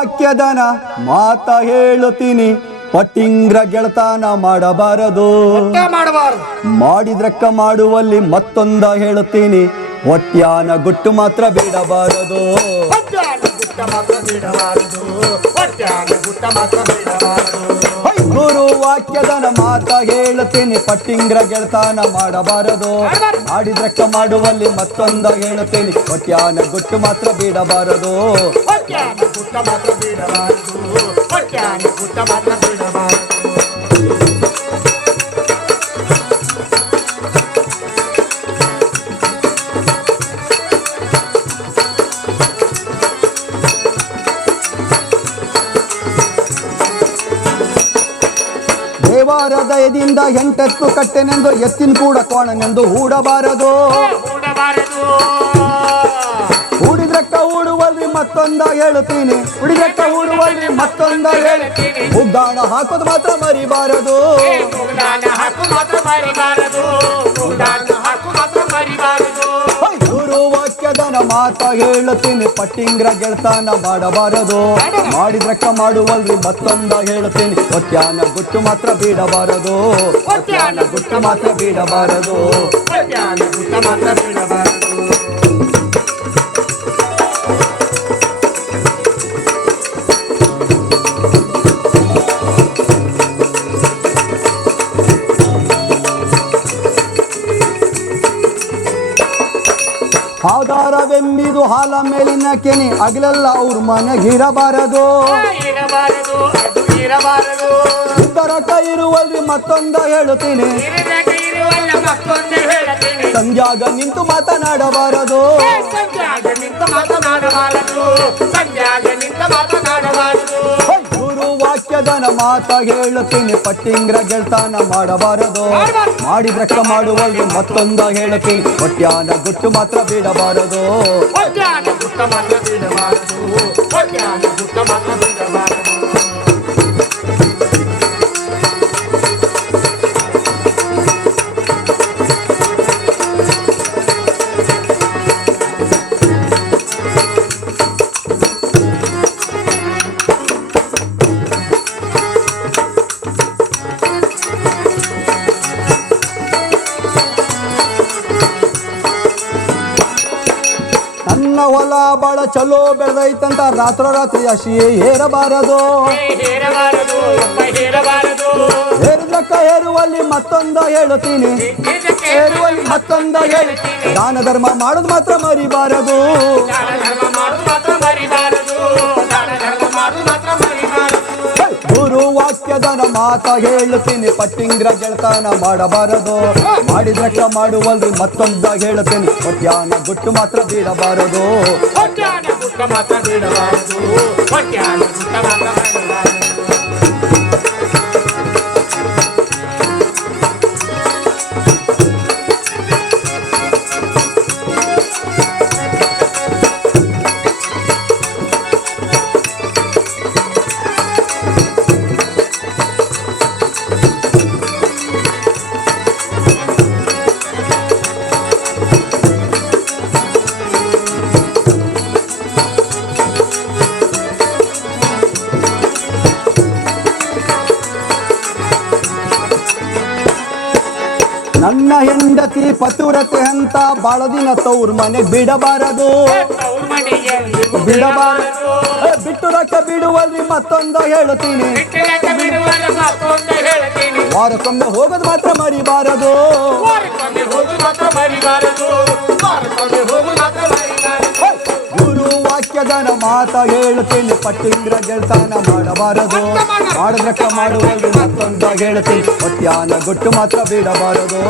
ವಾಕ್ಯದನ ಮಾತ ಹೇಳುತ್ತೀನಿ. ಪಟ್ಟಿಂಗ್ರ ಗೆಳತಾನ ಮಾಡಬಾರದು. ಮಾಡಬಾರದು. ಮಾಡಿದ್ರಕ್ಕ ಮಾಡುವಲ್ಲಿ ಮತ್ತೊಂದ ಹೇಳುತ್ತೀನಿ. ಒಟ್ಯಾನ ಗುಟ್ಟು ಮಾತ್ರ ಬಿಡಬಾರದು. ಗುಟ್ಟ ಮಾತ್ರ ಬಿಡಬಾರದು ಹೊಟ್ಯಾನ ಗುಟ್ಟ ಮಾತ್ರ ಬಿಡಬಾರದು ಗುರು ವಾಕ್ಯದನ ಮಾತ ಹೇಳುತ್ತೀನಿ ಪಟ್ಟಿಂಗ್ರ ಗೆಳತಾನ ಮಾಡಬಾರದು. ಮಾಡಿದ್ರಕ್ಕ ಮಾಡುವಲ್ಲಿ ಮತ್ತೊಂದ ಹೇಳುತ್ತೇನೆ ಪಟ್ಯಾನ ಗುಟ್ಟು ಮಾತ್ರ ಬಿಡಬಾರದು. ಹೊಟ್ಯಾನ ಗುಟ್ಟ ಮಾತ್ರ ಬಿಡಬಾರದು. ಹೊಟ್ಯಾನ ಗುಟ್ಟ ಮಾತ್ರ ಬಿಡಬಾರದು. ದೇವಾರ ದಯದಿಂದ ಎಂಟತ್ತು ಕಟ್ಟೆನೆಂದು, ಎತ್ತಿನ ಕೂಡ ಕೋಣನೆಂದು ಹೂಡಬಾರದು. ಹೂಡಿದ್ರಕ್ಕ ಹೂಡುವಲ್ರಿ ಮತ್ತೊಂದ ಹೇಳುತ್ತೀನಿ ಹುಡಿದ್ರಕ್ಕ ಹೂಡುವಲ್ರಿ ಮತ್ತೊಂದ ಹೇಳುತ್ತೀನಿ ಉದ್ದಾಣ ಹಾಕೋದು ಮಾತ್ರ ಮರಿಬಾರದು. ಹಾಕು ಮಾತ್ರ ಮರಿಬಾರದು. ಹಾಕು ಮಾತ್ರ ಮರಿಬಾರದು. ವಾಕ್ಯದನ ಮಾತ ಹೇಳುತ್ತೀನಿ. ಪಟ್ಟಿಂಗ್ರ ಗೆಳತಾನ ಮಾಡಬಾರದು. ಮಾಡಿದ್ರಕ್ಕ ಮಾಡುವಲ್ರಿ ಮತ್ತೊಂದ ಹೇಳುತ್ತೀನಿ. ಮಧ್ಯಾಹ್ನ ಗುಟ್ಟು ಮಾತ್ರ ಬೀಡಬಾರದು. ಒತ್ಯಾನ ಗುಟ್ಟು ಮಾತ್ರ ಬೀಡಬಾರದು. ಒತ್ಯಾನ ಗುಟ್ಟು ಮಾತ್ರ ಬಿಡಬಾರದು. ಆಧಾರವೆಂಬಿದು ಹಾಲ ಮೇಲಿನ ಕೆನೆ ಅಗಲೆಲ್ಲ ಅವ್ರ ಮನೆಗಿರಬಾರದು ಇಬ್ಬರ ಕೈ ಇರುವಲ್ರಿ ಮತ್ತೊಂದ ಹೇಳುತ್ತೀನಿ ಸಂಜಾಗ ನಿಂತು ಮಾತನಾಡಬಾರದು. ಸಂಜಾಗ ನಿಂತು ಮಾತನಾಡಬಾರದು. ಸಂಜಾಗ ನಿಂತು ಮಾತನಾಡಬಾರದು. ವಾಕ್ಯದನ ಮಾತ ಹೇಳುತ್ತೀನಿ. ಪಟ್ಟಿಂಗ್ರ ಗೆಳ್ತಾನ ಮಾಡಬಾರದು. ಮಾಡಿದ್ರಕ್ಕ ಮಾಡುವಲ್ಲಿ ಮತ್ತೊಂದ ಹೇಳುತ್ತೀನಿ. ಹೊಟ್ಯಾನ ಗುಟ್ಟು ಮಾತ್ರ ಬಿಡಬಾರದು. ಹೊಟ್ಯಾನ ಗುಟ್ಟ ಮಾತ್ರ ಬಿಡಬಾರದು. ಹೊಟ್ಯಾನ ಗುಟ್ಟ ಮಾತ್ರ ಬಿಡಬಾರದು. ನನ್ನ ಹೊಲ ಬಾಳ ಚಲೋ ಬೆಳೆದೈತಂತ ರಾತ್ರ ರಾತ್ರಿ ಅಶಿ ಹೇರಬಾರದು. ಹೇರಿದಕ್ಕ ಹೇರುವಲ್ಲಿ ಮತ್ತೊಂದ ಹೇಳುತ್ತೀನಿ ಹೇರುವಲ್ಲಿ ಮತ್ತೊಂದ ಹೇಳಿ ದಾನ ಧರ್ಮ ಮಾಡೋದು ಮಾತ್ರ ಮರಿಬಾರದು. ವಾಕ್ಯದನ ಮಾತ ಹೇಳ್ತೀನಿ ಪಟ್ಟಿಂಗ್ರ ಗೆಳತನ ಮಾಡಬಾರದು. ಮಾಡಿದ್ರಕ್ಕ ಮಾಡುವಲ್ರಿ, ಮತ್ತೊಂದಾಗ ಹೇಳ್ತೀನಿ ಹೊಟ್ಯಾನ ಗುಟ್ಟು ಮಾತ್ರ ಬೀಳಬಾರದು. ಮಾತ್ರ ಬಿಡಬಾರದು ನನ್ನ ಹೆಂಡತಿ ಪತುರತೆ ಅಂತ ಬಾಳ ದಿನ ತವ್ರ ಮನೆ ಬಿಡಬಾರದು. ಬಿಡಬಾರದು. ಬಿಟ್ಟು ರೊಕ್ಕ ಬಿಡುವಲ್ಲಿ ಮತ್ತೊಂದು ಹೇಳುತ್ತೀನಿ ವಾರಕ್ಕೊಮ್ಮೆ ಹೋಗೋದು ಮಾತ್ರ ಮರಿಬಾರದು. ವಾಕ್ಯದನ ಮಾತ ಹೇಳುತ್ತೇನೆ ಪಟ್ಟಿಂದ್ರ ಗೆಳ್ತಾನ ಮಾಡಬಾರದು. ಮಾಡದ್ರಕ್ಕ ಮಾಡುವುದು ಮತ್ತೊಂದ ಹೇಳ್ತೀನಿ. ಮಧ್ಯಾಹ್ನ ಗುಟ್ಟು ಮಾತ್ರ ಬಿಡಬಾರದು.